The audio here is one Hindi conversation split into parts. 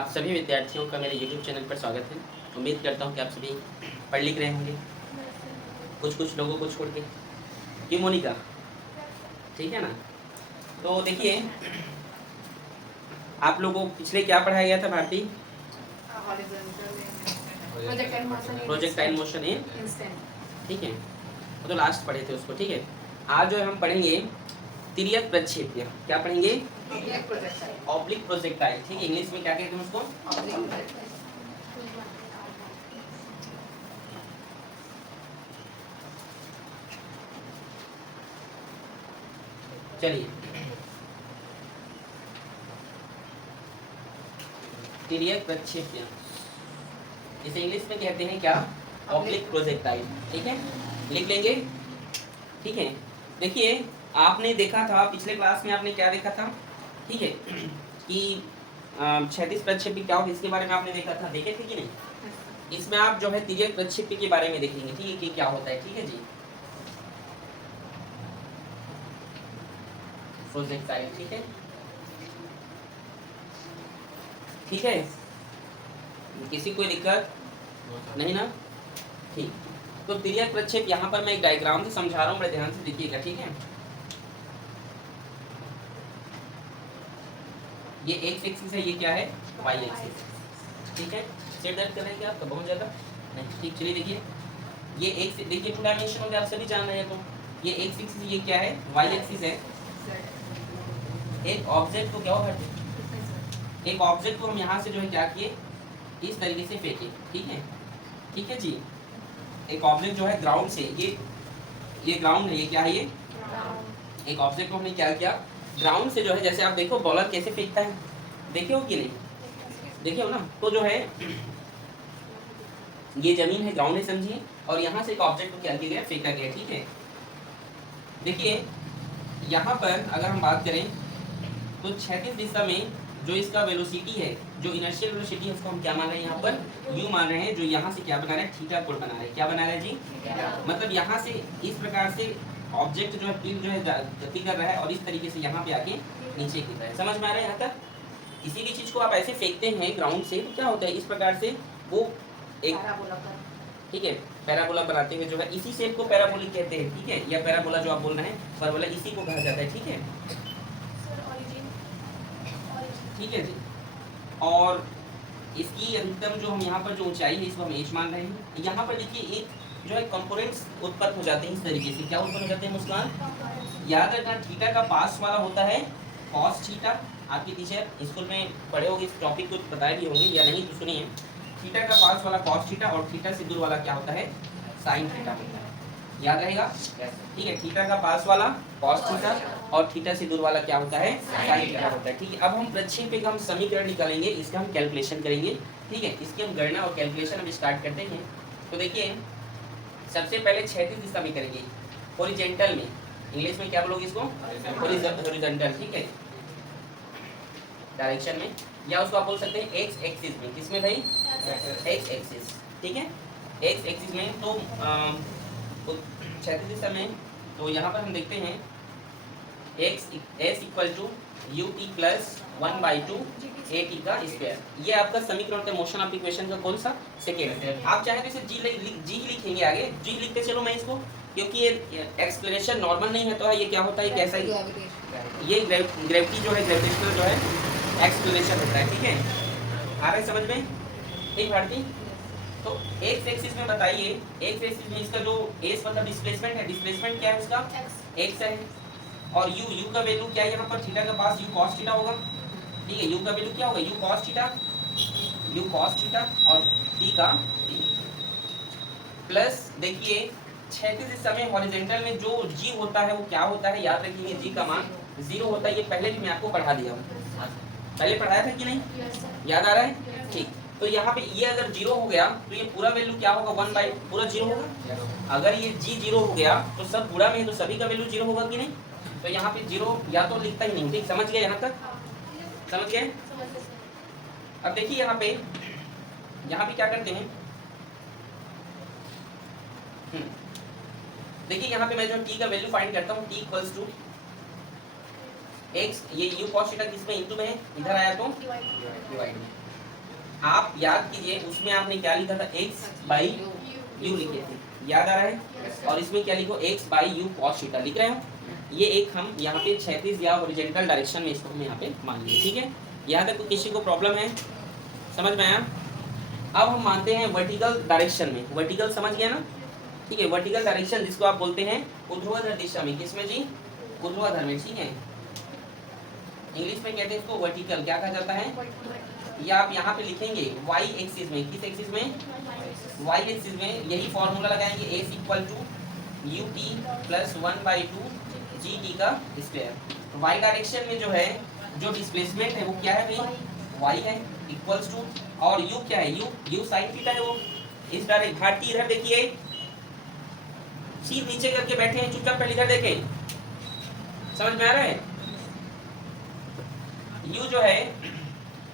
आप सभी विद्यार्थियों का मेरे YouTube चैनल पर स्वागत है। उम्मीद करता हूँ कि आप सभी पढ़ लिख रहे होंगे, कुछ लोगों को छोड़ के। क्यों मोनिका, ठीक है ना? तो देखिए, आप लोगों को पिछले क्या पढ़ाया गया था Bharti? Projectile motion in instant, ठीक है, वो तो लास्ट पढ़े थे उसको। ठीक है, आज जो हम पढ़ेंगे तिर्यक प्रक्षेप्य। क्या पढ़ेंगे? Oblique projectile. ठीक है, इंग्लिश में क्या कहते हैं उसको? चलिए, तिर्यक प्रक्षेप्य, इसे इंग्लिश में कहते हैं क्या? Oblique projectile. ठीक है, लिख लेंगे। ठीक है, देखिए आपने देखा था पिछले क्लास में, आपने क्या देखा था? ठीक है, कि क्षैतिज प्रक्षेप्य क्या होगा, इसके बारे में आपने देखा था, देखे थे कि नहीं? इसमें आप जो है तिर्यक प्रक्षेप्य के बारे में देखेंगे। ठीक है, कि क्या होता है। ठीक है जी, प्रोजेक्टाइल। ठीक है, ठीक है, किसी कोई दिक्कत नहीं ना? ठीक, तो तिर्यक प्रक्षेप यहाँ पर मैं एक डायग्राम से समझा रहा हूँ, बड़े ध्यान से देखिएगा। ठीक है, ये एक्स एक्सिस है, ये क्या है? Y axis. ठीक है, सिर दर्द कर रहे हैं क्या आपका बहुत ज़्यादा? नहीं, ठीक, चलिए देखिए, ये एक्स, देखिए टू डायमेंशन में आप सभी जान रहे हैं। तो ये एक्स एक्सिस, ये क्या है? वाई एक्सिस है। एक ऑब्जेक्ट को क्या हो, एक ऑब्जेक्ट को हम यहाँ से जो है क्या किए, इस तरीके से फेंके। ठीक है, ठीक है जी, एक ऑब्जेक्ट जो है ग्राउंड से, ये ग्राउंड है, ये क्या है? ये एक ऑब्जेक्ट को हमने क्या किया, ग्राउंड से जो है, जैसे आप देखो बॉलर कैसे फेंकता है, देखे हो कि नहीं? देखे हो ना? तो जो है ये जमीन है, ग्राउंड है समझिए, और यहाँ से एक ऑब्जेक्ट को क्या किया गया, फेंका गया। ठीक है, देखिए यहाँ पर अगर हम बात करें तो क्षैतिज दिशा में जो इसका वेलोसिटी है, जो इनर्शियल वेलोसिटी है, उसको हम क्या मान रहे हैं? यहाँ पर यू मान रहे हैं, जो यहाँ से क्या बना रहे हैं? थीटा कोण बना रहे हैं। क्या बना रहे हैं जी? मतलब यहाँ से इस प्रकार से ऑब्जेक्ट जो है, पिन जो है गति कर रहा है, और इस तरीके से यहाँ पे आके नीचे गिर रहा है। समझ में आ रहा है यहाँ तक? किसी भी चीज़ को आप ऐसे फेंकते हैं ग्राउंड से, तो क्या होता है, इस प्रकार से वो एक, ठीक है, पैराबोला बनाते हुए जो है, इसी शेप को पैराबोलिक कहते हैं। ठीक है, या पैराबोला जो आप बोल रहे हैं, पैराबोला, इसी को कहा जाता है। ठीक है, ठीक है जी, और इसकी अधिकतम जो हम यहाँ पर जो ऊंचाई है, इसको हम एच मान रहे हैं। यहाँ पर देखिए एक जो है कंपोनेंट्स उत्पन्न हो जाते हैं इस तरीके से। क्या उत्पन्न हो जाते हैं मुस्कान? याद रखना, थीटा का पास वाला होता है कॉस थीटा। आपके टीचर स्कूल में पढ़े होंगे, इस टॉपिक को बताए भी होंगे, या नहीं तो सुनिए, थीटा का पास वाला कॉस थीटा, और थीटा से दूर वाला क्या होता है? साइन थीटा होता है। याद रहेगा? ठीक है, थीटा का पास वाला कॉस थीटा, और थीटा से दूर वाला क्या होता है? साइन थीटा होता है। ठीक है, अब हम प्रक्षेप्य का हम समीकरण निकालेंगे, इसका हम कैलकुलेशन करेंगे। ठीक है, इसकी हम गणना और कैलकुलेशन हम स्टार्ट करते हैं। तो देखिए, सबसे पहले क्षैतिज दिशा में करेंगे, हॉरिजॉन्टल में, इंग्लिश में क्या बोलोगे इसको? हॉरिजॉन्टल। ठीक है, डायरेक्शन में, या उसको आप बोल सकते हैं एक्स एक्सिस में। किसमें भाई? X axis. ठीक है, एक्स एक्सिस में। तो क्षैतिज दिशा में, तो यहाँ पर हम देखते हैं x s equal to u t plus 1/2 a t का स्क्वायर। ये आपका समीकरण होता है मोशन ऑफ इक्वेशन का। कौन सा? सेकेंड। आप चाहे तो इसे जी ही लिखेंगे आगे, जी लिखते चलो मैं इसको, क्योंकि ये एक्सप्लेनेशन नॉर्मल नहीं है, तो ये क्या होता है, कैसा ही ये ग्रेविटी जो है, ग्रेविटेशनल जो है एक्सप्लेनेशन होता है। ठीक है, आ रहा है समझ में? ठीक भारती, तो एक्स एक्सिस में बताइए, एक्स एक्सिस में इसका जो एस मतलब डिस्प्लेसमेंट है, डिस्प्लेसमेंट क्या है उसका? एक्स है, और यू का वैल्यू क्या है यहाँ पर? थीटा के पास यू कॉस थीटा होगा। ठीक है, यू का वैल्यू क्या होगा? यू कॉस थीटा, और टी का प्लस, देखिए क्षैतिज दिशा में हॉरिजॉन्टल में जो जी होता है वो क्या होता है? याद रखिए, जी का मान 0 होता है। ये पहले भी मैं आपको पढ़ा दिया हूँ, पहले पढ़ाया था कि नहीं? याद आ रहा है? ठीक, तो यहाँ पे ये अगर 0 हो गया तो ये पूरा वैल्यू क्या होगा? 1/, पूरा 0 होगा। अगर ये जी 0 हो गया तो सब गुणा में है, तो सभी का वैल्यू 0 होगा कि नहीं? तो यहाँ पे 0 या तो लिखता ही नहीं। ठीक, समझ गए यहाँ तक? समझ गए? अब देखिए यहाँ पे क्या करते हैं, देखिए यहाँ पे मैं जो t का वैल्यू फाइंड करता हूँ, t इक्वल्स टू x, ये u cos थीटा किसमें? इनटू में है, इधर आया तो डिवाइड में। आप याद कीजिए उसमें आपने क्या लिखा था, x बाई यू लिखे थे, याद आ रहा है? और इसमें क्या लिखो, x by you cos theta लिख रहे हो। ये एक हम यहाँ पे क्षैतिज या हॉरिजॉन्टल डायरेक्शन में इसको हम यहाँ पे मान लिए, ठीक है। यहाँ तक किसी को प्रॉब्लम है, समझ में आया? अब हम मानते हैं वर्टिकल डायरेक्शन में, वर्टिकल समझ गया ना, ठीक है। वर्टिकल डायरेक्शन जिसको आप बोलते हैं ऊर्ध्वाधर दिशा में, किसमें जी, ऊर्ध्वाधर में, ठीक है। इंग्लिश में कहते हैं इसको वर्टिकल, क्या कहा जाता है, या आप यहाँ पे लिखेंगे y एक्सिस में, किस एक्सिस में, y एक्सिस में। यही फॉर्मूला लगाएंगे, a equal to u t plus 1/2 g t का स्क्वायर। y डायरेक्शन में जो है, जो डिस्प्लेसमेंट है वो क्या है भाई, y है, इक्वल्स टू, और u क्या है, u साइन थीटा है। वो इस डायरेक्ट भारतीय इधर देखिए, सीध नीचे करके बैठे हैं, चुपचाप पहले इधर देखें, समझ में आ रहा है? u जो है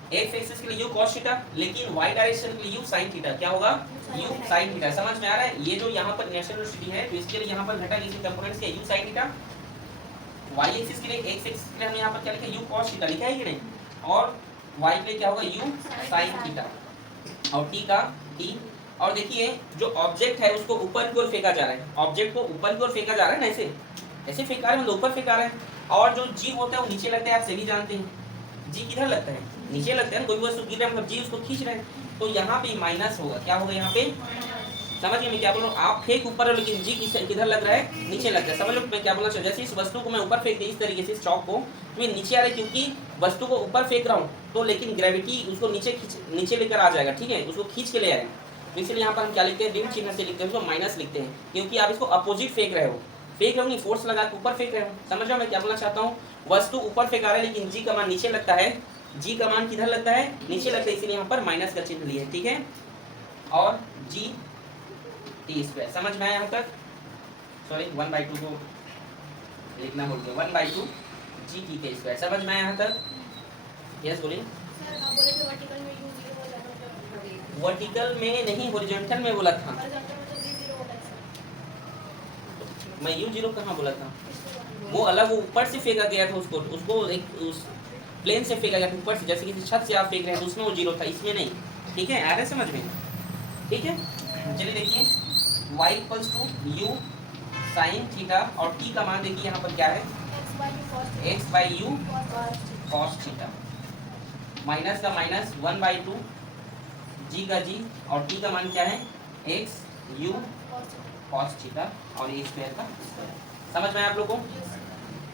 एक्स एक्सिस के लिए u cos थीटा, लेकिन y डायरेक्शन के लिए u sin थीटा, क्या होगा, u sin थीटा। समझ में आ रहा है? ये जो यहाँ पर नेचुरल वेलोसिटी है, तो इसके लिए यहाँ पर घटक इसी कंपोनेंट्स के u sin theta, y axis के लिए, x एक्सिस के लिए हमने यहाँ पर क्या लिखा है, u cos थीटा लिखा है कि नहीं, और y के लिए क्या होगा, u sin थीटा, और t का t। और देखिए जो ऑब्जेक्ट है उसको ऊपर की ओर फेंका जा रहा है, ऑब्जेक्ट को ऊपर की ओर फेंका जा रहा है ना, ऐसे ऐसे फेंका रहे हैं, मतलब ऊपर फेंका रहे हैं, और जो जी होता है वो नीचे लगता है, आप सभी जानते हैं। जी किधर लगता है, नीचे लगता है ना, कोई वस्तु गिर रहा है मतलब जी उसको खींच रहे हैं, तो यहाँ पे माइनस होगा, क्या होगा यहाँ पे, समझ गए मैं क्या बोल रहा हूँ? आप फेंक ऊपर हो लेकिन जी किधर लग रहा है, नीचे लग रहा है। समझ लो मैं क्या बोलना चाहूँ? जैसे इस वस्तु को मैं ऊपर फेंक दी इस तरीके से, इस चौक को मैं नीचे आ रहा है, क्योंकि वस्तु को ऊपर फेंक रहा हूँ, तो लेकिन ग्रेविटी उसको नीचे लेकर आ जाएगा, ठीक है, उसको खींच के ले आएगा। तो इसलिए यहाँ पर हम क्या लिखते हैं, ऋण चिन्ह से लिखते हैं, उसको माइनस लिखते हैं, क्योंकि आप इसको अपोजिट फेंक रहे हो, फेंक रहे हो नहीं, फोर्स लगा के ऊपर फेंक रहे हो। समझ रहे हो मैं क्या बोलना चाहता हूँ? वस्तु ऊपर फेंका रहा है लेकिन जी का मान नीचे लगता है, जी का मान किधर लगता है, नीचे लगता है, इसलिए यहाँ पर माइनस का चिन्ह लिए, ठीक है। और जी टी स्क्वायर, समझ में आया यहाँ तक? सॉरी 1/2 को लिखना भूल गए, 1/2 जी टी के स्क्वायर, समझ में आया यहाँ तक? यस बोलिए। वर्टिकल में नहीं, हॉरिजॉन्टल में बोला था मैं, यू जीरो कहाँ बोला था? वो अलग, वो ऊपर से फेंका गया था, उसको एक उस प्लेन से फेंका गया था ऊपर से, जैसे किसी छत से आप फेंक रहे हैं तो उसमें वो जीरो था, इसमें नहीं, ठीक है। आ रहा है समझ में? ठीक है, चलिए देखिए y equals to u sine theta, और t का मान देखिए यहाँ पर क्या है, x by you cos theta, minus का माइनस 1/2 जी का जी, और t का मान क्या है, x यू कॉस थीटा, और ये स्क्वायर का स्क्वायर। समझ में आया आप लोग को?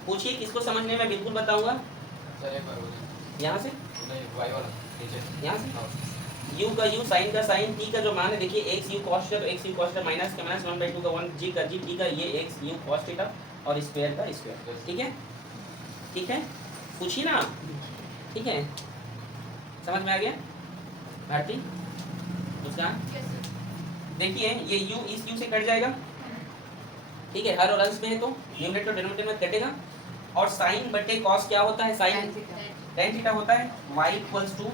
पूछिए किसको समझने में, बिल्कुल बताऊंगा। यहाँ से यहाँ से u का u, साइन का साइन, t का जो मान है देखिए x u cos theta, x u cos theta, minus का माइनस 1/2 का 1, g का g, t का ये x u cos थीटा, और स्क्वायर का स्क्वायर, ठीक है, ठीक है। पूछिए ना, ठीक है, समझ में आ गया भारती? मुस्कान देखिए ये u इस u से कट जाएगा, ठीक है, हर और अंश में है तो न्यूमरेटर और डिनोमिनेटर में कटेगा, और साइन बटे कॉस क्या होता है, साइन tan थीटा होता है। y equals to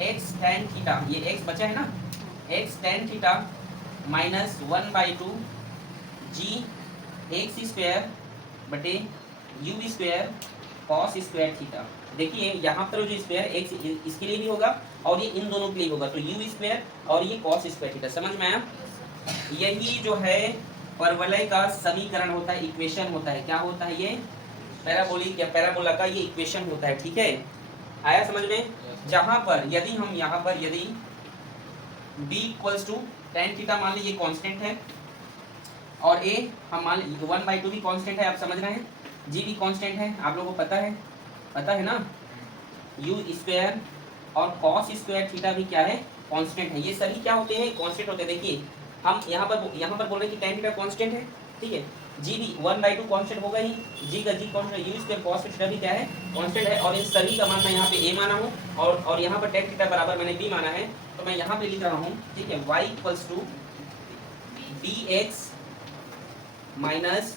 x tan theta, ये x बचा है ना, x tan theta minus 1/2 g x square बटे u square cos square theta. देखिए यहाँ पर जो स्क्वायर x इसके लिए भी होगा और ये इन दोनों के लिए होगा, तो u स्क्वायर और ये कॉस स्क्वायर थीटा। समझ में आया? यही जो है परवलय का समीकरण होता है, इक्वेशन होता है, क्या होता है ये, पैराबोलिक या पैराबोला का ये इक्वेशन होता है, ठीक है। आया समझ में? जहां पर यदि हम यहाँ पर यदि b equals to tan theta मान लीजिए कांस्टेंट है, और a हम मान लीजिए 1/2 भी कांस्टेंट है, आप समझ रहे हैं, g भी कांस्टेंट है, आप लोगों को पता है ना, u स्क्वायर और cos स्क्वायर थीटा भी क्या है, कांस्टेंट है। ये सभी क्या होते हैं, कांस्टेंट होते हैं। देखिए हम यहाँ पर बोल रहे हैं कि tan थीटा कांस्टेंट है, ठीक है, जी भी 1/2 कांस्टेंट होगा ही, जी का जी constant, you square cos theta भी क्या है, कांस्टेंट है, और इन सभी का मान मैं यहाँ पे a माना हूँ, और यहाँ पर tan थीटा बराबर मैंने b माना है, तो मैं यहाँ पे लिख रहा हूँ, ठीक है, y equals to bx minus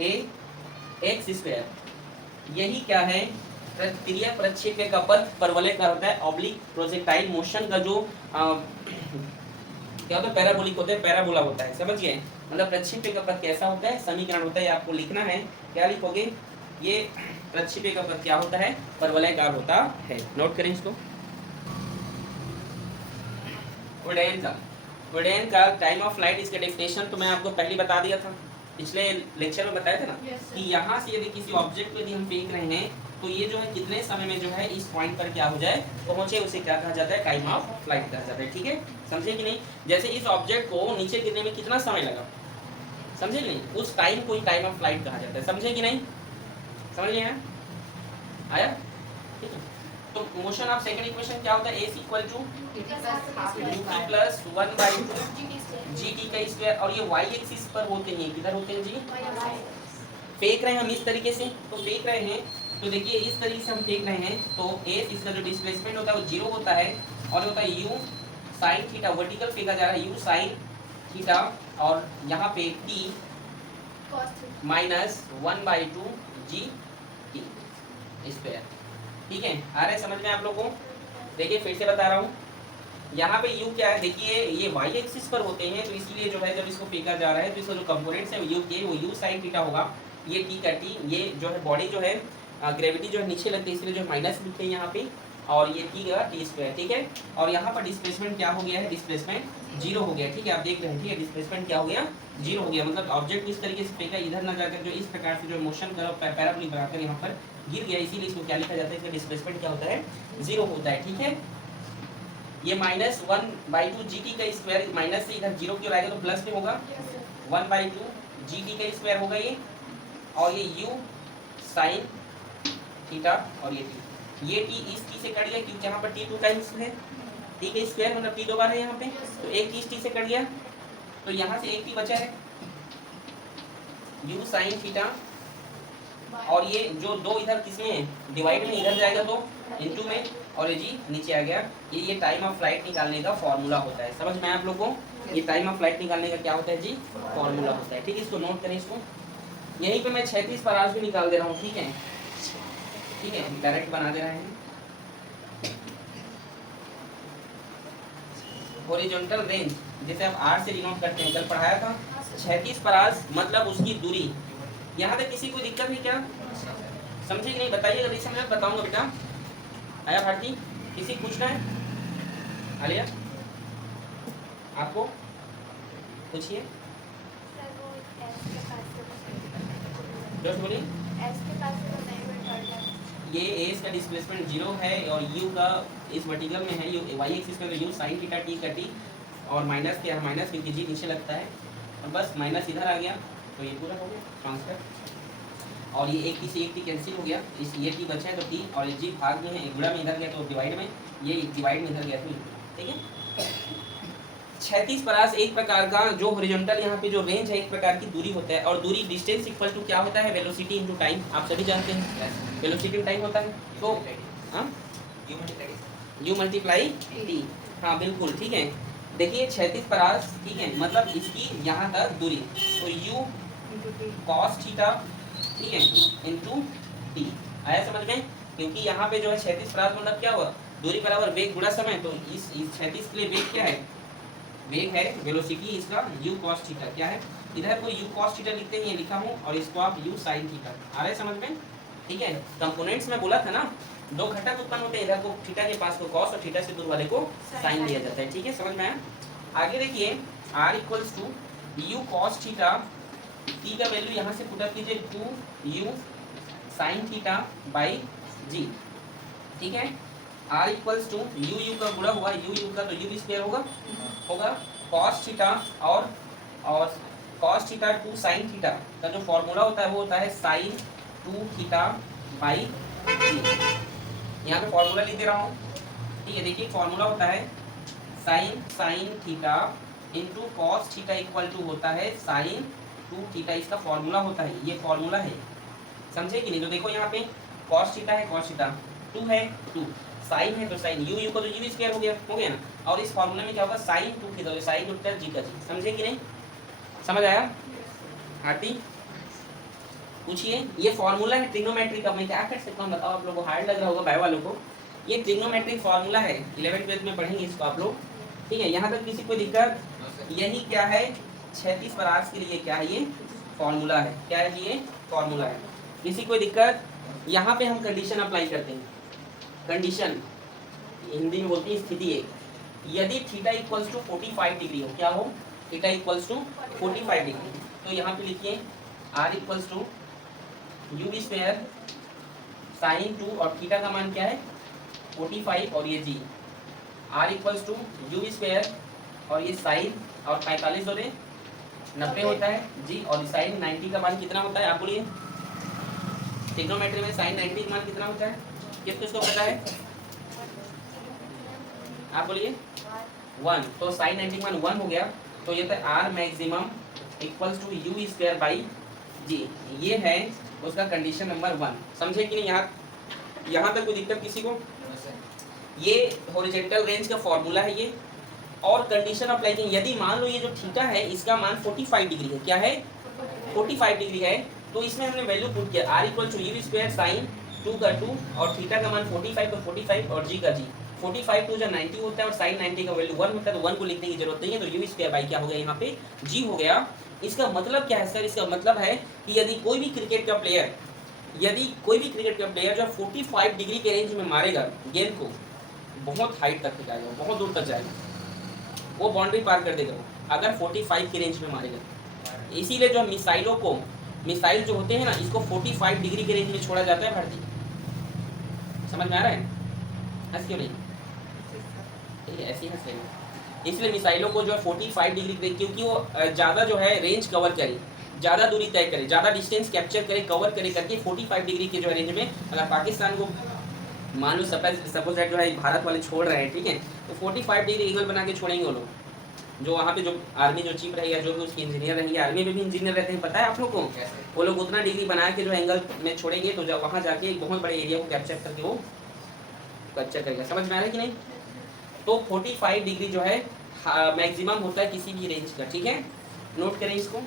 a x square. यही क्या है, क्रिया प्रक्षेप्य का पथ परवलय का होता है, ऑब्लिक प्रोजेक्टाइल मोशन का जो क्या होता है, पैराबोलिक होता है, पैराबोला होता है, समझ गए? मतलब प्रक्षेप्य का पथ कैसा होता है, समीकरण होता है, आपको लिखना है, क्या लिखोगे, ये प्रक्षेप्य का पथ क्या होता है, परवलयाकार होता है। नोट करें इसको। उड़ान का टाइम ऑफ फ्लाइट, इसका डेफिनेशन तो मैं आपको पहले बता दिया था, पिछले लेक्चर में बताया था ना। कि यहाँ से यदि किसी ऑब्जेक्ट को यदि हम फेंक रहे हैं तो ये जो है कितने समय में जो है इस पॉइंट पर क्या हो जाए, पहुंचे, उसे क्या कहा जाता है, टाइम ऑफ फ्लाइट कहा जाता है। ठीक है, समझे कि नहीं। जैसे इस ऑब्जेक्ट को नीचे गिरने में कितना समय लगा, समझे कि नहीं, उस टाइम को ही टाइम ऑफ फ्लाइट कहा जाता है। समझे कि नहीं, समझ लिया आया। ठीक है, तो मोशन ऑफ सेकंड इक्वेशन क्या होता है, a equal two plus 1/2 gt का स्क्वायर, और ये y एक्सिस पर होते हैं, किधर होते हैं जी, फेंक रहे हैं हम इस तरीके से, तो फेंक रहे हैं, तो देखिए इस तरीके से हम फेंक रहे हैं, तो a इसका जो डिस्प्लेसमेंट होता है वो 0 होता है, और होता है u sin थीटा, वर्टिकल फेंका जा रहा है u sin थीटा, और यहाँ पे t minus 1/2 g t square. ठीक है, आ रहा है समझ में आप लोगों को। देखिए फिर से बता रहा हूँ, यहाँ पे u क्या है, देखिए ये y एक्सिस पर होते हैं, तो इसलिए जो है जब इसको फेंका जा रहा है तो इसका जो कंपोनेंट्स है u के, वो u sin थीटा होगा, ये t का t, ये जो है बॉडी जो है ग्रेविटी जो है नीचे लगती है, इसलिए जो माइनस लिखते हैं यहाँ पे, और ये t का t स्क्वायर। ठीक है, और यहाँ पर डिस्प्लेसमेंट क्या हो गया है, डिस्प्लेसमेंट 0 हो गया। ठीक है, आप देख रहे हैं, ठीक है, डिस्प्लेसमेंट क्या हो गया, 0 हो गया, मतलब ऑब्जेक्ट इस तरीके से फेंका, इधर ना जाकर जो इस प्रकार से जो मोशन करो पैराबोलिक बनाकर यहाँ पर गिर गया, इसीलिए इसको क्या लिखा जाता है, इसका डिस्प्लेसमेंट क्या होता है, 0 होता है। ठीक है, ये माइनस 1/2 gt का स्क्वायर, माइनस से इधर 0 की ओर आएगा तो प्लस में होगा, 1/2 gt का स्क्वायर होगा ये, और ये u sin थीटा, और ये t इस t से कट गया, क्योंकि यहाँ पर t 2 टाइम्स है, t का स्क्वायर मतलब t 2 बार है यहाँ पे, तो एक t इस t से कट गया, तो यहाँ से एक t बचा है u sin थीटा, और ये जो दो इधर किसमें है, डिवाइड में, इधर जाएगा तो इनटू में, और ये जी नीचे आ गया। ये टाइम ऑफ फ्लाइट निकालने का फॉर्मूला होता है, समझ में आप लोग को, ये टाइम ऑफ फ्लाइट निकालने का क्या होता है जी, फॉर्मूला होता है। ठीक है, इसको नोट करें, इसको यहीं पे मैं 36 पर आज भी निकाल दे रहा हूँ। ठीक है, ठीक है, डायरेक्ट बना दे रहे हैं। हॉरिजॉन्टल रेंज जैसे आप आर से डिनोट करते हैं, कल पढ़ाया था, 36 पर आज मतलब उसकी दूरी। यहाँ तक किसी को दिक्कत है क्या, समझे कि नहीं, बताइए, अभी से मैं बताऊंगा बेटा। आया भारती, किसी पूछना है, आलिया आपको पूछिए, बोलिए। ये एस का डिस्प्लेसमेंट 0 है, और यू का इस वर्टिकल में है, यू वाई एक्सिस में, यू साइन थीटा टी का टी, और माइनस क्या है, माइनस क्योंकि जी नीचे लगता है, और बस माइनस इधर आ गया, तो ये पूरा हो गया ट्रांसफर, और ये एक टी से एक टी कैंसिल हो गया, इस ये टी बचा है तो टी, और ये जी भाग में है, गुणा में इधर गया तो डिवाइड में, ये डिवाइड में इधर गया तो। ठीक है, 36 परास एक प्रकार का जो हॉरिजॉन्टल यहाँ पे जो रेंज है, एक प्रकार की दूरी होता है, और दूरी डिस्टेंस इक्वल टू क्या होता है, वेलोसिटी इनटू टाइम, आप सभी जानते हैं वेलोसिटी टाइम होता है, तो हाँ यू मल्टीप्लाई टी, हाँ बिल्कुल ठीक है। देखिए 36 परास, ठीक है, मतलब इसकी यहाँ तक दूरी, तो यू कॉस थीटा, ठीक है, इनटू टी, आया समझ में, क्योंकि यहाँ पे जो है 36 परास मतलब क्या हुआ, दूरी बराबर वेग गुणा समय, तो इस 36 के लिए वेग क्या है, वेग है, वेलोसिटी इसका u cos थीटा, क्या है, इधर को u cos थीटा लिखते हैं, ये लिखा हूँ, और इसको आप u sin थीटा, आ रहा है समझ में। ठीक है, कंपोनेंट्स में बोला था ना, दो घटक उत्पन्न होते हैं, इधर को थीटा के पास को cos, और थीटा से दूर वाले को sin लिया जाता है। ठीक है, समझ में आया। आगे देखिए r equals to u cos theta, t का वैल्यू यहाँ से पुट अप कीजिए 2u sin theta by g। ठीक है, r इक्वल्स टू u का गुणा हुआ u का, तो u स्क्वायर होगा cos थीटा, और cos थीटा 2 sin थीटा का जो फॉर्मूला होता है वो होता है sin 2 थीटा बाई जी। यहाँ पे फॉर्मूला लिख दे रहा हूँ, ठीक है, देखिए फॉर्मूला होता है sin theta into cos theta equal to होता है sin 2 थीटा, इसका फॉर्मूला होता है, ये फॉर्मूला है, समझे कि नहीं। तो देखो यहाँ पे cos थीटा है, cos थीटा 2 है 2, साइन है तो साइन यू को तो यू स्क्वायर हो गया ना, और इस फॉर्मूले में क्या होगा, साइन 2 की जगह साइन उत्तर जी का जी, समझे कि नहीं, समझ आया। आरती पूछिए, ये फॉर्मूला है ट्रिग्नोमेट्री का, मैं क्या कर सकता हूँ बताओ, आप लोगों को हार्ड लग रहा होगा बायो वालों को, ये ट्रिग्नोमेट्रिक फॉर्मूला है, 11th में पढ़ेंगे इसको आप लोग। ठीक है, यहाँ तक किसी को दिक्कत, यही क्या है 36 परास के लिए क्या है, ये फॉर्मूला है, क्या है ये फॉर्मूला है, किसी को दिक्कत। यहाँ पे हम कंडीशन अप्लाई करते हैं, कंडीशन हिंदी में बोलते हैं स्थिति एक, यदि थीटा इक्वल्स टू 45 डिग्री हो, क्या हो, थीटा इक्वल्स टू 45 डिग्री, तो यहाँ पे लिखिए R equals to u b square sine 2 और थीटा का मान क्या है 45 और ये g, R equals to u b square और ये साइन और 45 होते 90 होता है जी, और साइन 90 का मान कितना होता है आप बोलिए, ट्रिग्नोमेट्री में साइन 90 का मान कितना होता है, किसको पता है आप बोलिए 1, तो साइन 90 का मान 1 हो गया, तो ये था R maximum equals to u square by g, ये है उसका कंडीशन नंबर 1। समझे कि नहीं, यहाँ तक कोई दिक्कत किसी को? ये हॉरिजॉन्टल रेंज का फॉर्मूला है ये, और कंडीशन अप्लाई की, यदि मान लो ये जो थीटा है इसका मान 45 डिग्री है, क्या है 45 डिग्री है, तो इसमें हमने वैल्यू पुट किया R equal to u square sine 2 का 2 और थीटा का मान 45 तो 45 और जी का जी, 45 टू जो 90 होता है और साइन 90 का वैल्यू 1 होता है, तो 1 को लिखने की जरूरत नहीं है, तो यू स्क्वायर बाई क्या हो गया यहाँ पे जी हो गया। इसका मतलब क्या है सर, इसका मतलब है कि यदि कोई भी क्रिकेट का प्लेयर जो 45 डिग्री के रेंज में मारेगा गेंद को, बहुत हाइट तक जाएगा, बहुत दूर तक जाएगा, वो बाउंड्री पार कर देगा अगर 45 की रेंज में मारेगा। इसीलिए जो मिसाइल जो होते हैं ना, इसको 45 डिग्री के रेंज में छोड़ा जाता है भारतीय। समझ में आ रहा है? हंस क्यों नहीं? ठीक है, ऐसी हंस लेंगे। इसलिए मिसाइलों को जो है 45 डिग्री, क्योंकि वो ज़्यादा जो है रेंज कवर करे, ज़्यादा दूरी तय करे, ज़्यादा डिस्टेंस कैप्चर करे, कवर करे करके 45 डिग्री के जो है रेंज में, अगर पाकिस्तान को मान लो सपोज जो है भारत वाले छोड़ रहे हैं, ठीक है, तो 45 डिग्री एंगल बना के छोड़ेंगे वो लोग, जो वहाँ पे जो आर्मी जो चीफ रहेगा, जो भी उसकी इंजीनियर रहेंगे, आर्मी में भी इंजीनियर रहते हैं, पता है आप लोग को, वो लोग उतना डिग्री बना के जो एंगल में छोड़ेंगे, तो जब वहाँ जाके एक बहुत बड़े एरिया को कैप्चर करके वो कैप्चर करेगा। समझ में आ रहा है कि नहीं? तो 45 डिग्री जो है मैक्सिमम होता है किसी भी रेंज का, ठीक है, नोट करें इसको।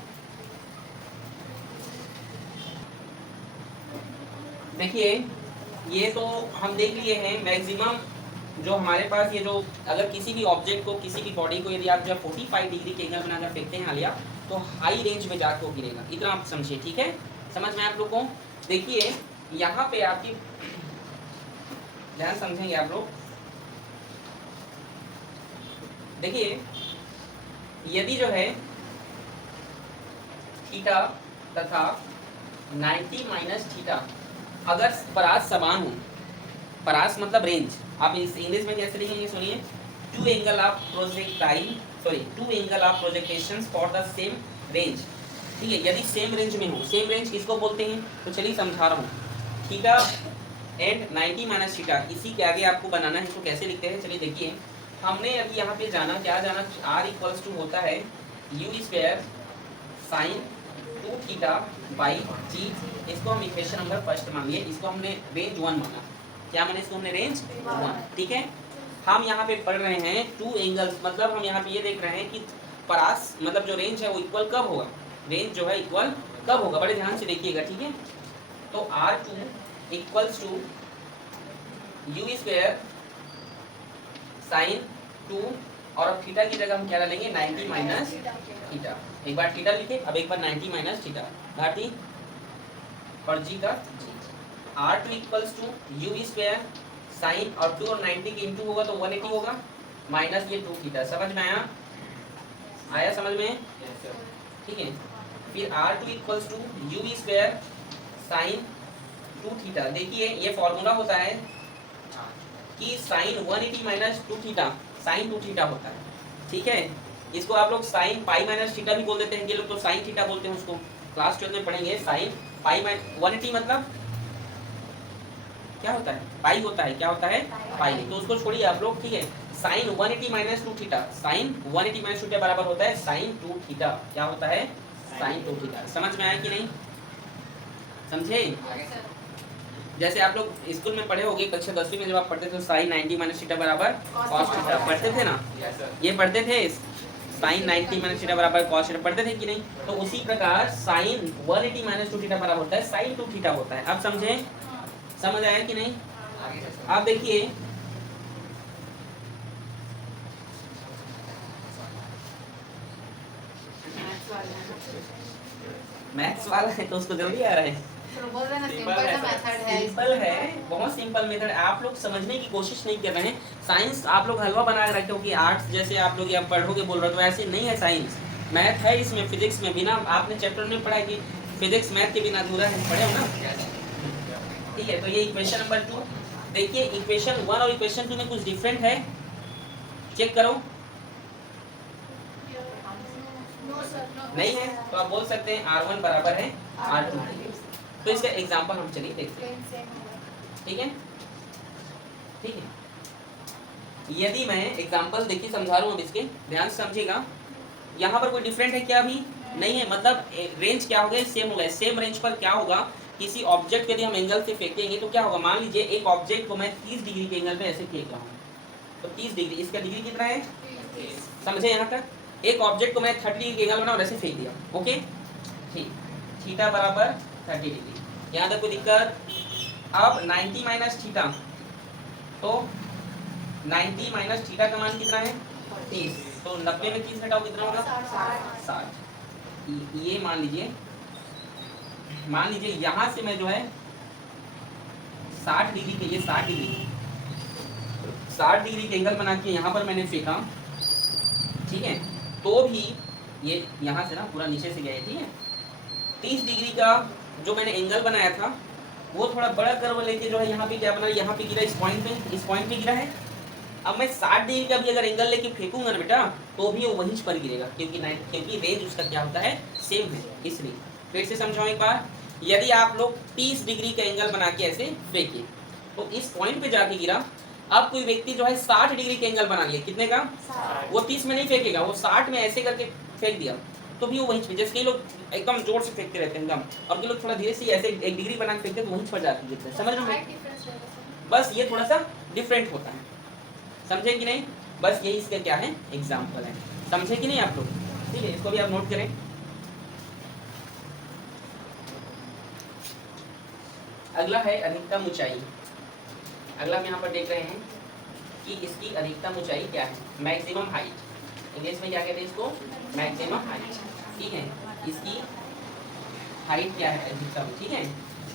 देखिए ये तो हम देख लिए हैं मैक्सिमम जो हमारे पास, ये जो अगर किसी भी ऑब्जेक्ट को, किसी भी बॉडी को यदि आप जो 45 डिग्री के एंगल बनाकर फेंकते हैं हालिया, तो हाई रेंज में जाकर वो गिरेगा, इतना आप समझिए, ठीक है, समझ में आप लोग को? देखिए यहाँ पे आपकी ध्यान समझेंगे आप लोग, देखिए यदि जो है थीटा तथा 90 माइनस थीटा अगर परास समान हो, परास मतलब रेंज, आप इस इंग्लिश में कैसे लिखेंगे सुनिए, two angle of projections for the same range, ठीक है, यदि सेम रेंज में हो, सेम रेंज किसको बोलते हैं, तो चलिए समझा रहा हूँ, थीटा एंड 90 माइनस थीटा, इसी के आगे आपको बनाना है, तो कैसे लिखते हैं, चलिए देखिए, हमने अभी यहाँ पे जाना, क्या जाना, आर इक्वल्स टू होता है u square sine 2 theta by g, इसको हम इक्वेशन नंबर फर्स्ट मान लिए, इसको हमने रेंज 1 माना, क्या माने इसको हमने रेंज 1, ठीक है। हम यहाँ पे पढ़ रहे हैं टू एंगल्स, मतलब हम यहाँ पे ये देख रहे हैं कि परास मतलब जो रेंज है वो इक्वल कब होगा, रेंज जो है इक्वल कब होगा, बड़े ध्यान से देखिएगा, ठीक है। तो R2 equals to u square sine 2 और अब थीटा की जगह हम क्या डालेंगे 90 माइनस थीटा, एक बार थीटा लिखे, अब एक बार 90 माइनस थीटा, घाटी और जी का जी, R2 equals to u square sine और 2 और 90 के इंटू होगा तो 180 होगा माइनस ये 2 थीटा, समझ में आया समझ में, ठीक है। फिर R2 equals to u square sine 2 theta, देखिए ये फॉर्मूला होता है कि sine 180 minus 2 theta sine 2 theta होता है, ठीक है। इसको आप लोग साइन पाई माइनस थीटा भी बोल देते हैं, ये लोग तो साइन थीटा बोलते हैं उसको, क्लास 12 में पढ़ेंगे, साइन पाई माइनस 180 मतलब क्या होता है, पाई होता है, क्या होता है पाई, तो उसको छोड़िए आप लोग, ठीक है। Sine 180 minus 2 theta, sine 180 minus 2 theta बराबर होता है साइन 2 थीटा, क्या होता है साइन 2 थीटा, समझ में आया कि नहीं, समझे? जैसे आप लोग स्कूल में पढ़े होंगे कक्षा 10वीं में जब आप पढ़ते थे साइन 90 माइनस थीटा बराबर कॉस थीटा, पढ़ते थे ना, ये पढ़ते थे साइन 90 माइनस थीटा बराबर कॉस थीटा, पढ़ते थे कि नहीं? तो उसी प्रकार साइन 180 माइनस 2 थीटा बराबर होता है साइन 2 थीटा होता है, आप समझे, समझ आया कि नहीं? आप देखिए मैथ्स वाला है तो उसको जल्दी आ रहा है, बोल रहे हैं ना, सिंपल सिंपल सा मेथड है। सिंपल है, बहुत सिंपल मेथड। आप लोग समझने की कोशिश नहीं कर रहे हैं। साइंस आप लोग हलवा बना के रखे हो कि आर्ट्स जैसे आप लोग या पढ़ोगे बोल रहे हो, तो ऐसे नहीं है। साइंस मैथ है इसमें, फिजिक्स में बिना आपने चैप्टर में पढ़ा कि फिजिक्स मैथ के बिना अधूरा है, पढ़े हो ना? ठीक है, तो ये इक्वेशन नंबर 2। देखिए इक्वेशन 1 और इक्वेशन 2 में कुछ डिफरेंट है, चेक करो। नहीं है तो आप बोल सकते हैं R1 बराबर है R2। तो इसका एग्जांपल हम चलिए देखते हैं, ठीक है? ठीक है, यदि मैं एग्जांपल देखिए समझा रहा हूँ अब इसके, ध्यान से समझिएगा। यहाँ पर कोई डिफरेंट है क्या? अभी नहीं है, मतलब रेंज क्या हो गया? सेम हो गया। सेम रेंज पर क्या होगा? किसी ऑब्जेक्ट यदि हम एंगल से फेंकेंगे तो क्या होगा? मान लीजिए एक ऑब्जेक्ट को मैं 30 डिग्री के एंगल पे ऐसे फेंक रहा हूँ, तो 30 डिग्री, इसका डिग्री कितना है? समझे यहाँ तक? एक ऑब्जेक्ट को मैं 30 डिग्री के एंगल बनाऊँ, ऐसे फेंक दिया, ओके? ठीक, थीटा बराबर 30 डिग्री। यहाँ तक कोई दिक्कत? अब 90 माइनस थीटा, तो 90 माइनस थीटा का मान कितना है? 30। तो 90 में 30 घटाओ कितना होगा? 60। ये मान लीजिए यहाँ से मैं जो है 60 डिग्री के, ये 60 डिग्री के एंगल बना के यहाँ पर मैंने फेंका, ठीक है? तो भी ये यहाँ से ना पूरा नीचे से गया है, ठीक है? 30 डिग्री का जो मैंने एंगल बनाया था वो थोड़ा बड़ा कर्व लेके जो है यहाँ पे क्या बना, यहाँ पे गिरा, इस पॉइंट पे गिरा है। अब मैं 60 डिग्री का भी अगर एंगल लेके फेंकूंगा ना बेटा, तो भी वो वहीं पर गिरेगा, क्योंकि रेंज उसका क्या होता है? सेम है। इसलिए फिर से समझाऊं एक बार, यदि आप लोग 30 डिग्री का एंगल बना के ऐसे फेंके तो इस पॉइंट पे जाके गिरा। अब कोई व्यक्ति जो है 60 डिग्री का एंगल बना लिया, कितने का? वो 30 में नहीं फेंकेगा, वो 60 में ऐसे करके फेंक दिया, तो भी वो वहीं पे, जैसे कई लोग एकदम जोर से फेंकते रहते हैं एकदम, और कई लोग थोड़ा धीरे से ऐसे 1 डिग्री बना के फेंकते हैं, तो वहीं पर जाके गिरते हैं। समझ रहे हो? बस ये थोड़ा सा डिफरेंट होता है, समझे कि नहीं? बस यही इसका क्या है? एग्जाम्पल है। समझे कि नहीं आप लोग? ठीक है, इसको भी आप नोट करें। अगला है अधिकतम ऊंचाई। अगला हम यहाँ पर देख रहे हैं कि इसकी अधिकतम ऊंचाई क्या है? Maximum height. इंग्लिश में क्या कहते हैं इसको? मैक्सिमम हाइट, ठीक है? इसकी हाइट क्या है? अधिकतम, ठीक है?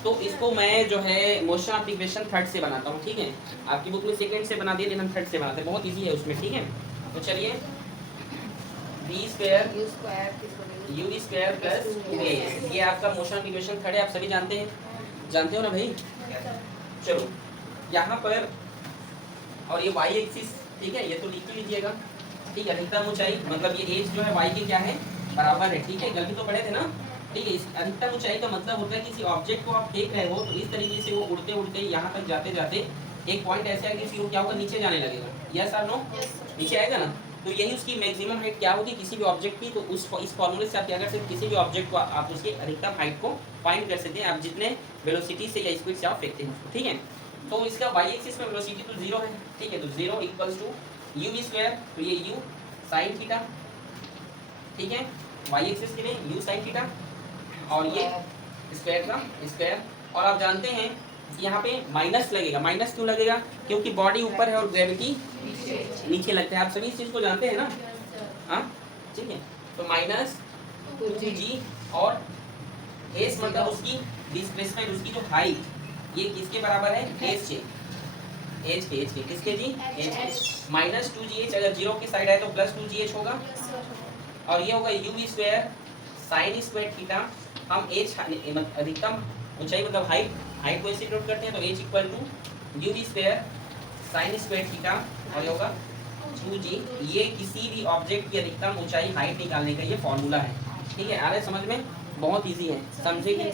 तो इसको मैं जो है मोशन ऑफ इक्वेशन थर्ड से बनाता हूँ, ठीक है? आपकी बुक में सेकंड से बना दिया, लेकिन हम थर्ड से बनाते हैं, बहुत इजी है उसमें, ठीक है? तो चलिए, b square u square plus 2a, ये आपका मोशन ऑफ इक्वेशन थर्ड है, आप सभी जानते हो ना भाई? चलो यहाँ पर, और ये y एक्सिस, ठीक है? ये तो लिख लीजिएगा, ठीक है? अधिकतम ऊंचाई मतलब ये एज जो है y के क्या है? बराबर है, ठीक है? गलती तो पढ़े थे ना? ठीक है, इस अधिकतम ऊंचाई का मतलब होता है किसी ऑब्जेक्ट को आप फेंक रहे हो, तो इस तरीके से वो उड़ते उड़ते यहाँ तक जाते जाते एक पॉइंट ऐसे आएगा कि वो क्या होगा? नीचे जाने लगेगा। यस और नो? नीचे आएगा ना? तो यही उसकी मैक्सिमम हाइट क्या होगी किसी भी ऑब्जेक्ट की? तो इस फॉर्मूले से आप क्या कर सकते हैं? किसी भी ऑब्जेक्ट को आप उसकी अधिकतम हाइट को फाइंड कर सकते हैं, आप जितने वेलोसिटी से या स्पीड से आप फेंकते हैं, ठीक है? तो इसका y एक्सिस में वेलोसिटी तो 0 है, ठीक है? तो 0 इक्वल्स टू u स्क्वायर, तो ये u sin थीटा, ठीक है? y एक्सिस के लिए u sin थीटा, और ये स्क्वायर का स्क्वायर। और आप जानते हैं यहाँ पे माइनस लगेगा। माइनस क्यों लगेगा? क्योंकि बॉडी ऊपर है और ग्रेविटी नीचे लगता है। आप सभी इस चीज को जानते हैं ना? हाँ, ठीक है? तो माइनस 2g, और s मतलब उसकी डिस्प्लेसमेंट, उसकी जो हाइट, ये किसके बराबर है? एच के किसके जी? एच। माइनस 2gh, अगर 0 की साइड है तो प्लस 2gh होगा, और ये होगा u square sine square theta. हम h अधिकतम ऊंचाई मतलब हाइट को ऐसे नोट करते हैं, तो h equal to u square sine square theta, और ये होगा 2g। ये किसी भी ऑब्जेक्ट की अधिकतम ऊंचाई हाइट निकालने का ये फॉर्मूला है, ठीक है? आ रहा है समझ में? बहुत इजी है, समझे कि?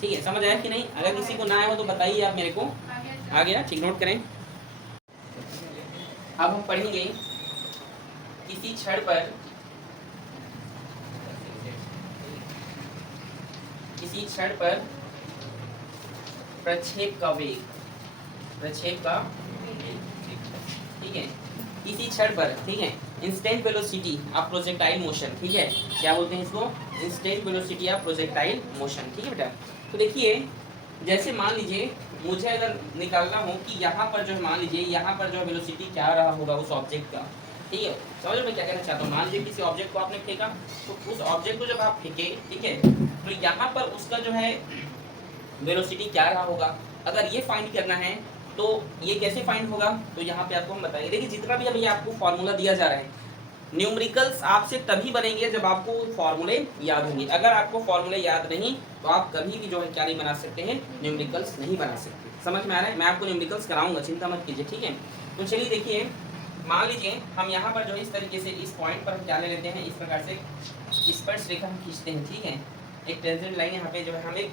ठीक है, समझ आया कि नहीं? अगर किसी को ना आया हो तो बताइए आप मेरे को। आ गया? ठीक, नोट करें। अब हम पढ़ेंगे किसी क्षण पर प्रक्षेप का वेग, ठीक है? किसी क्षण पर, ठीक है? Instant velocity of projectile motion, ठीक है? क्या बोलते हैं इसको? Instant velocity of projectile motion, ठीक है बेटा? तो देखिए, जैसे मान लीजिए मुझे अगर निकालना हो कि यहाँ पर जो है, मान लीजिए यहाँ पर जो वेलोसिटी क्या रहा होगा उस ऑब्जेक्ट का, ठीक है, समझ रहे मैं क्या कहना चाहता हूँ। मान लीजिए किसी ऑब्जेक्ट को आपने फेंका, तो उस ऑब्जेक्ट को जब आप फेंके, ठीक है, तो यहाँ पर उसका जो है वेलोसिटी क्या रहा होगा, अगर ये फाइंड करना है तो ये कैसे फाइंड होगा, तो यहाँ पे आपको हम बताएंगे। देखिए जितना भी अभी आपको फॉर्मूला दिया जा रहा है, न्यूमेरिकल्स आपसे तभी बनेंगे जब आपको फॉर्मूले याद होंगे। अगर आपको फॉर्मूले याद नहीं तो आप कभी भी जो है क्या नहीं बना सकते हैं, न्यूमेरिकल्स नहीं बना सकते। समझ में आ रहा है, मैं आपको न्यूमेरिकल्स कराऊंगा, चिंता मत कीजिए, ठीक है। तो चलिए देखिए, मान लीजिए हम यहाँ पर जो है इस तरीके से इस पॉइंट पर हम क्या ले लेते हैं, इस प्रकार से स्पर्श रेखा हम खींचते हैं, ठीक है। एक टेंजेंट लाइन यहाँ पे जो है हम एक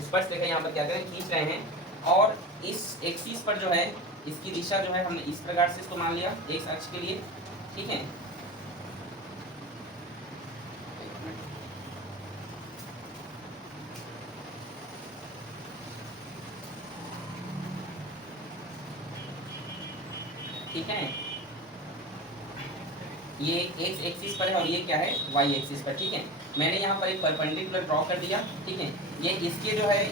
स्पर्श रेखा यहाँ पर क्या करें, खींच रहे हैं, और इस एक्सिस पर जो है इसकी दिशा जो है हमने इस प्रकार से इसको मान लिया एक्स अक्ष के लिए, ठीक है। ठीक है, ये एक्स एक्सिस पर है और ये क्या है, वाई एक्सिस पर, ठीक है। मैंने यहाँ पर एक परपेंडिकुलर ड्रॉ कर दिया, ठीक है। ये इसके जो है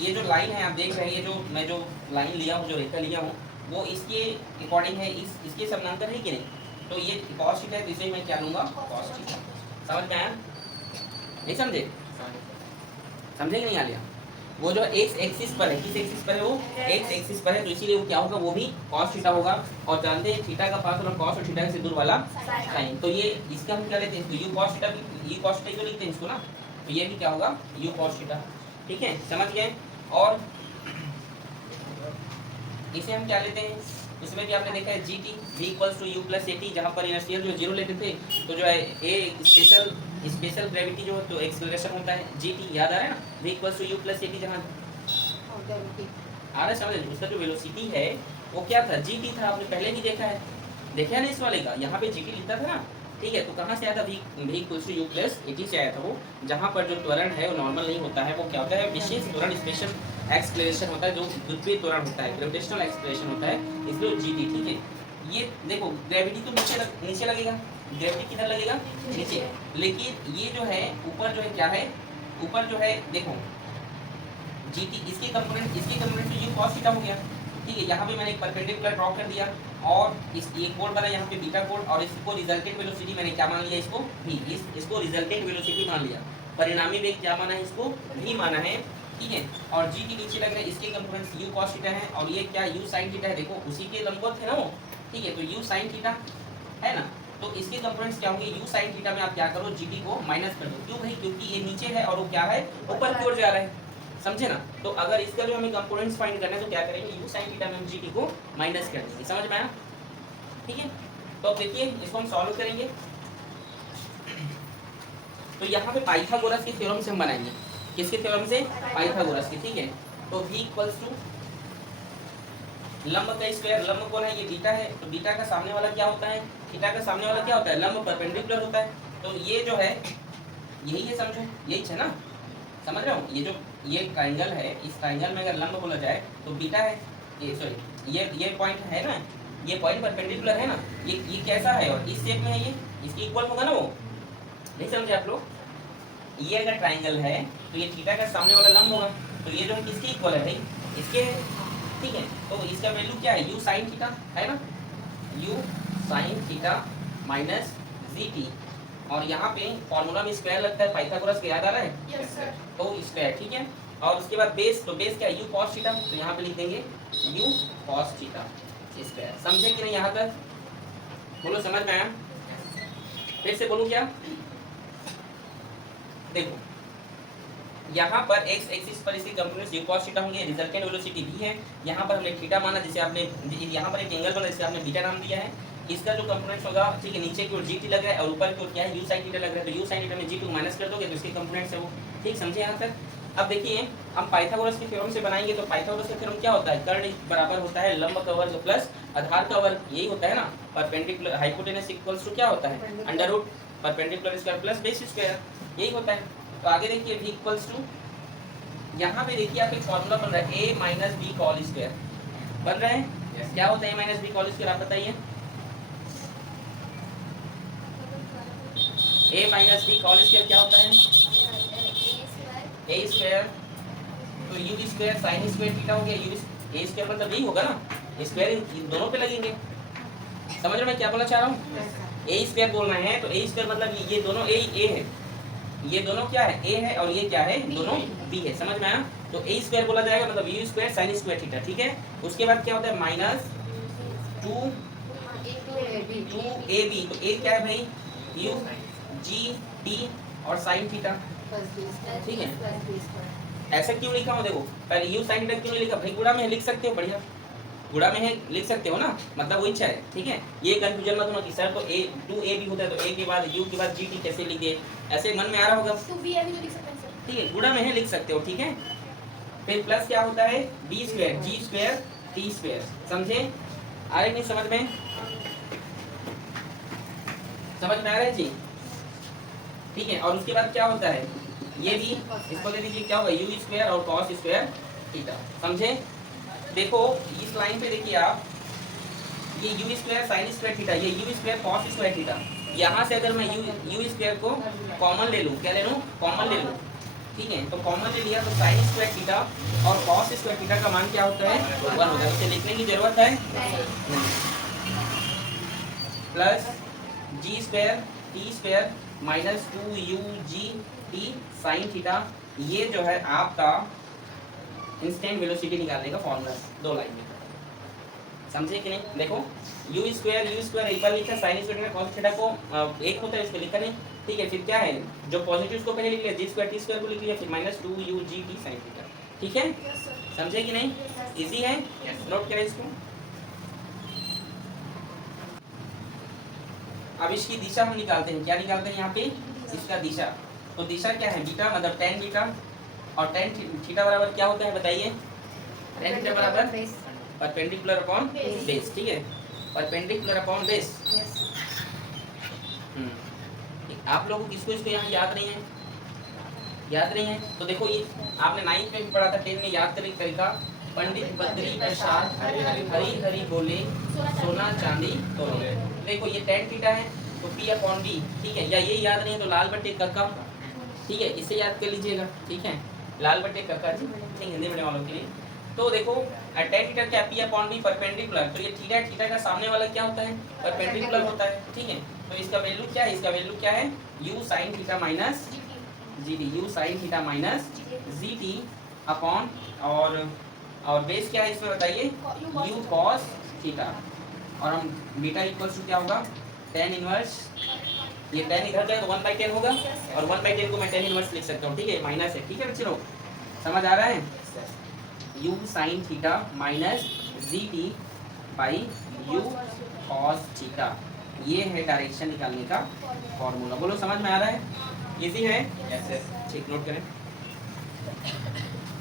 ये जो लाइन है आप देख रहे हैं, ये जो मैं जो लाइन लिया हूँ, जो रेखा लिया हूँ, वो इसके अकॉर्डिंग है, इसके समानांतर है कि नहीं। तो ये कॉस थीटा है, तो इसे मैं क्या लूँगा, कॉस थीटा। समझ में आया, नहीं समझे, समझे कि नहीं आ लिया। वो जो एक्स एक्सिस पर है, किस एक्सिस पर है, वो एक्स एक्सिस पर है, तो इसीलिए वो क्या होगा, वो भी cos थीटा होगा। और जानते हैं थीटा का पास और cos और थीटा से दूर वाला साइन, तो ये इसका हम क्या लेते हैं, तो u cos थीटा, ये cos थीटा क्यों लिखते हैं इसको ना, तो ये भी क्या होगा, u cos थीटा, ठीक है, समझ गए। और इसे हम क्या लेते हैं, इसमें भी आपने देखा है जी टी v equals to u plus a t, जहाँ पर इनर्शियल जो जीरो लेते थे, तो जो है ए स्पेशल ग्रेविटी जो है तो एक्सेलरेशन होता है जी टी, याद आ रहा है ना, v equals to u plus a t, जहाँ आ रहा है समझ, उसका जो वेलोसिटी है वो क्या था, जी टी था, आपने पहले भी देखा है, देखा है ना इस वाले का, यहाँ पे जी टी लिखता था ना, ठीक है। तो कहाँ से आया था, v equals to u plus a t से आया था वो, जहाँ पर जो त्वरण है वो नॉर्मल नहीं होता है, वो क्या होता है, विशेष त्वरण, स्पेशल एक्सलेशन होता है, जो द्वितीय त्वरण होता है, ग्रेविटेशनल एक्सलेशन होता है, इसलिए जीटी, ठीक है। ये देखो ग्रेविटी तो नीचे लगेगा, ग्रेविटी किधर लगेगा, नीचे, लेकिन ये जो है ऊपर जो है क्या है, ऊपर जो है देखो जीटी, इसके कंपोनेंट तो ये cos थीटा हो गया, ठीक है। यहाँ पे मैंने एक परपेंडिकुलर ड्रॉ कर दिया, और इस एक कोण बना यहाँ पे बीटा कोण, और इसको रिजल्टेंट वेलोसिटी मैंने क्या मान लिया, इसको v, इसको रिजल्टेंट वेलोसिटी मान लिया, परिणामी वेग क्या माना है, इसको v माना है, ठीक है। और जी के नीचे लग रहा है, इसके कंपोनेंट्स u cos थीटा है, और ये क्या u sin थीटा है, देखो उसी के लंबवत है ना वो, ठीक है। तो u sin थीटा है ना, तो इसके कंपोनेंट्स क्या होंगे, u sin थीटा में आप क्या करो, gt को माइनस कर दो, क्यों भाई, क्योंकि ये नीचे है और वो क्या है, ऊपर की ओर जा रहा है, समझे ना। तो अगर इसका जो हमें कंपोनेंट्स फाइंड करना है तो क्या करेंगे, u sin थीटा में हम gt को माइनस कर देंगे, समझ में आया, ठीक है। तो अब देखिए इसको हम सॉल्व करेंगे, तो यहाँ पे पाइथागोरस के थ्योरम से हम बनाएंगे, किसके थ्योरम से, पाइथागोरस के, ठीक है। तो v इक्वल्स टू लंब का स्क्वायर, लंब कौन है, ये बीटा है, तो बीटा का सामने वाला क्या होता है, थीटा का सामने वाला क्या होता है, लंब परपेंडिकुलर होता है, तो ये जो है यही है, समझो यही है ना, समझ रहे हो, ये जो ये ट्राइंगल है, इस ट्राइंगल में अगर लंब बोला जाए तो बीटा है, ये सॉरी ये पॉइंट है ना, ये पॉइंट परपेंडिकुलर है ना, ये कैसा है, और इस शेप में है, ये इसके इक्वल होगा ना, वो नहीं समझे आप लोग। ये अगर ट्राइंगल है तो ये थीटा का सामने वाला लंब होगा, तो ये जो है किसके इक्वल है भाई, इसके है, ठीक है। तो इसका वैल्यू क्या है, u sin थीटा है ना, u sin theta minus gt, और यहाँ पे फॉर्मूला में स्क्वायर लगता है, पाइथागोरस के याद आ रहा है, यस सर, तो स्क्वायर, ठीक है। और उसके बाद बेस, तो बेस क्या है, u cos थीटा, तो यहाँ पे लिख देंगे u cos थीटा स्क्वायर, समझे कि नहीं, यहाँ तक बोलो, समझ में आया, फिर से बोलूँ क्या, देखो यहाँ पर x एक्सिस पर इसके कंपोनेंट्स u cos थीटा होंगे, रिजल्टेंट वेलोसिटी v है, यहाँ पर हमने थीटा माना, जिसे आपने यहाँ पर एक एंगल बना, जिसे आपने बीटा नाम दिया है, इसका जो कंपोनेंट्स होगा, ठीक है, नीचे की ओर gt लग रहा है और ऊपर की ओर क्या है, u sin थीटा लग रहा है, तो u sin थीटा में gt को माइनस कर दोगे तो इसके कंपोनेंट्स है वो, ठीक, समझे यहाँ तक। अब देखिए हम पाइथागोरस के थ्योरम से बनाएंगे, तो पाइथागोरस का थ्योरम क्या होता है, कर्ण बराबर होता है लंब का वर्ग प्लस आधार का वर्ग, यही होता है ना, परपेंडिकुलर हाइपोटेनस इक्वल्स टू क्या होता है, under root perpendicular square plus base square, यही होता है। तो आगे देखिए v इक्वल्स टू, यहाँ पे देखिए आप एक फॉर्मूला बन रहा है a minus be call square, बन रहा है, क्या होता है a minus be call square, आप बताइए, a minus be call square क्या होता है, a स्क्वायर, तो u square sine square theta हो गया, u a स्क्वायर मतलब यही होगा ना, स्क्वायर इन दोनों पे लगेंगे, समझ रहे मैं क्या बोलना चाह रहा हूँ? ए स्क्वायर बोल रहे हैं तो ए स्क्वायर मतलब ये दोनों ए है, ये दोनों क्या है, ए है, और ये क्या है, दोनों बी है। समझ में आया? तो ए स्क्वायर बोला जाएगा मतलब you square sine square theta. ठीक है, उसके बाद क्या होता है माइनस 2ab। तो ए क्या है भाई, यू जी टी और साइन थीटा। ठीक है, ऐसा क्यों लिखा हो, देखो पहले यू साइन थीटा क्यों नहीं लिखा भाई, गुणा में लिख सकते हो, बढ़िया गुणा में है लिख सकते हो ना, मतलब वो इच्छा है। ठीक है, ये कंफ्यूजन मत होना कि सर तो ए 2ab होता है तो ए के बाद यू के बाद gt कैसे लिख दिए, ऐसे मन में आ रहा होगा। ठीक है, गुणा में है लिख सकते हो। ठीक है, फिर प्लस क्या होता है बी स्क्वायर जी स्क्वायर टी स्क्वायर। समझे? आ रहे नहीं समझ में? समझ में आ रहा है जी? ठीक है, और उसके बाद क्या होता है, ये भी इसको ले लीजिए, क्या होगा यू स्क्वायर और कॉस स्क्वायर थीटा। समझे? देखो इस लाइन पे देखिए आप, ये u square sine square theta, ये u square cos square theta. यहाँ से अगर मैं यू स्क्वायर को कॉमन ले लूँ, क्या ले लूँ, कॉमन ले लूँ। ठीक है, तो कॉमन ले लिया तो साइन स्क्वायर थीटा और कॉस स्क्वायर थीटा का मान क्या होता है, 1 होता है। इसे लिखने की जरूरत है नहीं। Plus g square t square minus 2 u g t sine theta. ये जो है आपका इंस्टेंट वेलोसिटी निकालने का फॉर्मूला, 2 लाइन में। समझे कि नहीं? देखो यू स्क्वायर एक बार लिखा, साइन स्क्वायर कॉस थीटा को 1 होता है, इसको लिखा नहीं। ठीक है, फिर क्या है, जो पॉजिटिव को पहले लिख लिया, जी स्क्वायर टी स्क्वायर को लिख लिया, फिर minus 2 u g t sine theta. ठीक है, समझे कि नहीं? इजी है, नोट करें इसको। अब इसकी दिशा हम निकालते हैं, क्या निकालते हैं यहाँ पे, इसका दिशा। तो दिशा क्या है, बीटा मतलब tan बीटा, और tan थीटा बराबर क्या होता है बताइए, tan थीटा बराबर परपेंडिकुलर अपॉन बेस। ठीक है, परपेंडिकुलर अपॉन बेस। आप लोगों को इसको यहाँ याद नहीं है, याद नहीं है तो देखो, ये आपने 9th में भी पढ़ा था, 10 में याद करने का तरीका, पंडित बद्री प्रसाद हरी हरी बोले सोना चांदी तोले। देखो ये tan थीटा है तो p अपॉन d। ठीक है, या ये याद नहीं है तो लाल बट्टे कक्का। ठीक है, इसे याद कर लीजिएगा। ठीक है, लाल बट्टे कक्का जी, ठीक, हिंदी मीडियम वालों के लिए। तो देखो tan थीटा क्या, p अपॉन d परपेंडिकुलर, तो ये थीटा, थीटा का सामने वाला क्या होता है, परपेंडिकुलर होता है। ठीक है, तो इसका वैल्यू क्या है, इसका वैल्यू क्या है, u sin theta minus gt, u sin theta minus gt upon, और बेस क्या है इसमें बताइए, u cos थीटा, और हम बीटा इक्वल्स टू क्या होगा, tan इनवर्स, ये tan इधर जाए तो 1/10 होगा, और 1/10 को मैं tan इनवर्स लिख सकता हूँ। ठीक है, माइनस है। ठीक है बच्चे लोग, समझ आ रहा है, u sin theta minus gt by u cos theta, ये है डायरेक्शन निकालने का फॉर्मूला। बोलो समझ में आ रहा है, इजी है? ठीक, नोट करें।